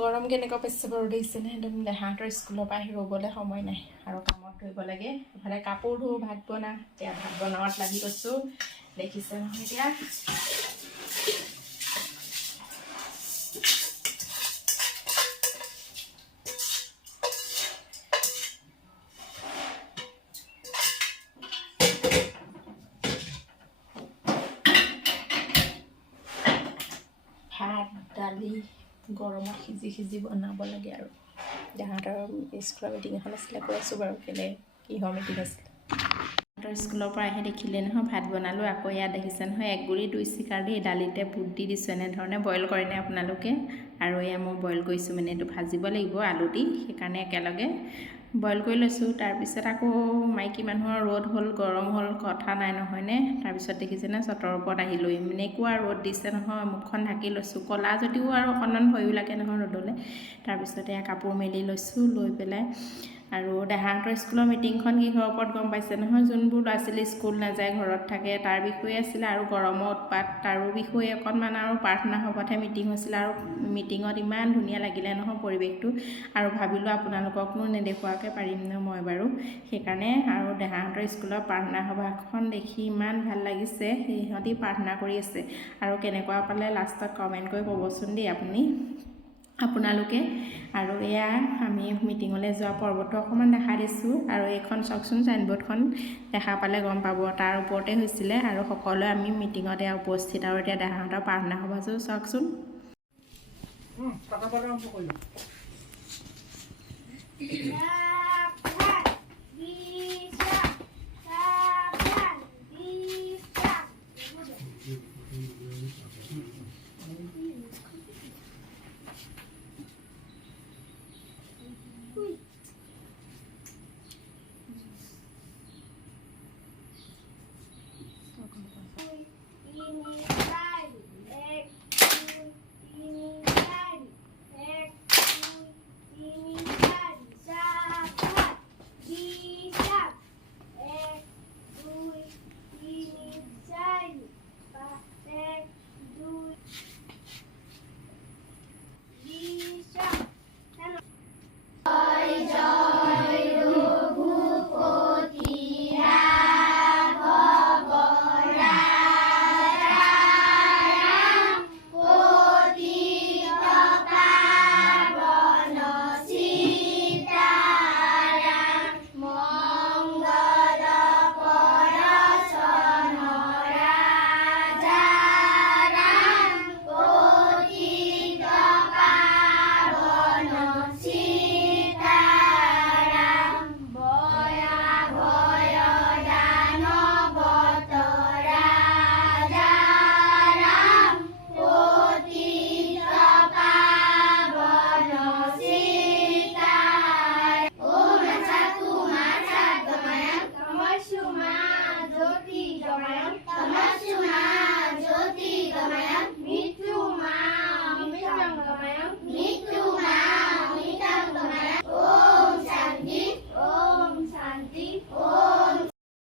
গৰম কেনেকুৱা পাইছে বাৰু দেখিছেনে একদম দেহাহঁতৰ স্কুলৰ পৰা আহি ৰ'বলৈ সময় নাই আৰু কামত ধৰিব লাগে ইফালে কাপোৰ ধোঁ ভাত বনাওঁ এতিয়া ভাত বনোৱাত লাগি গৈছোঁ দেখিছে নহয় এতিয়া ভাত দালি গৰমত সিজি বনাব লাগে আৰু দেহাহঁতৰ স্কুলৰ মিটিং এখন আছিলে কৈ আছোঁ বাৰু কেলৈ কিহৰ মিটিং আছিলে সিহঁতৰ স্কুলৰ পৰা আহি দেখিলে নহয় ভাত বনালোঁ আকৌ ইয়াত দেখিছে নহয় 1 গুৰি 2 চিকাৰ দি দালিতে বুট দি দিছোঁ এনেধৰণে বইল কৰেনে আপোনালোকে আৰু এয়া মই বইল কৰিছোঁ মানে এইটো ভাজিব লাগিব আলু দি সেইকাৰণে একেলগে বইল কৰি লৈছোঁ তাৰপিছত আকৌ মাইকী মানুহৰ ৰ'দ হ'ল গৰম হ'ল কথা নাই নহয়নে তাৰপিছত দেখিছেনে চটৰ ওপৰত আহিলোঁ এনেকুৱা ৰ'দ দিছে নহয় মুখখন ঢাকি লৈছোঁ ক'লা যদিও আৰু অকণমান ভয়ো লাগে নহয় ৰ'দলৈ তাৰপিছতে এয়া কাপোৰ মেলি লৈছোঁ লৈ পেলাই আৰু দেহাহঁতৰ স্কুলৰ মিটিংখন কিহৰ ওপৰত গম পাইছে নহয় যোনবোৰ ল'ৰা ছোৱালী স্কুল নাযায় ঘৰত থাকে তাৰ বিষয়ে আছিলে আৰু গৰমৰ উৎপাত তাৰো বিষয়ে অকণমান আৰু প্ৰাৰ্থনা সভাতহে মিটিং হৈছিলে আৰু মিটিঙত ইমান ধুনীয়া লাগিলে নহয় পৰিৱেশটো আৰু ভাবিলোঁ আপোনালোককনো নেদেখুৱাকৈ পাৰিমনে মই বাৰু সেইকাৰণে আৰু দেহাহঁতৰ স্কুলৰ প্ৰাৰ্থনা সভাখন দেখি ইমান ভাল লাগিছে সিহঁতি প্ৰাৰ্থনা কৰি আছে আৰু কেনেকুৱা পালে লাষ্টত কমেণ্ট কৰি ক'বচোন দেই আপোনালোকে আৰু এয়া আমি মিটিঙলৈ যোৱা পৰ্বটো অকণমান দেখা দিছোঁ আৰু এইখন চাওকচোন চাইনবোৰ্ডখন দেখা পালে গম পাব তাৰ ওপৰতে হৈছিলে আৰু সকলোৱে আমি মিটিঙতে উপস্থিত আৰু এতিয়া দেহাহঁতৰ প্ৰাৰ্থনা সভাটো চাওকচোন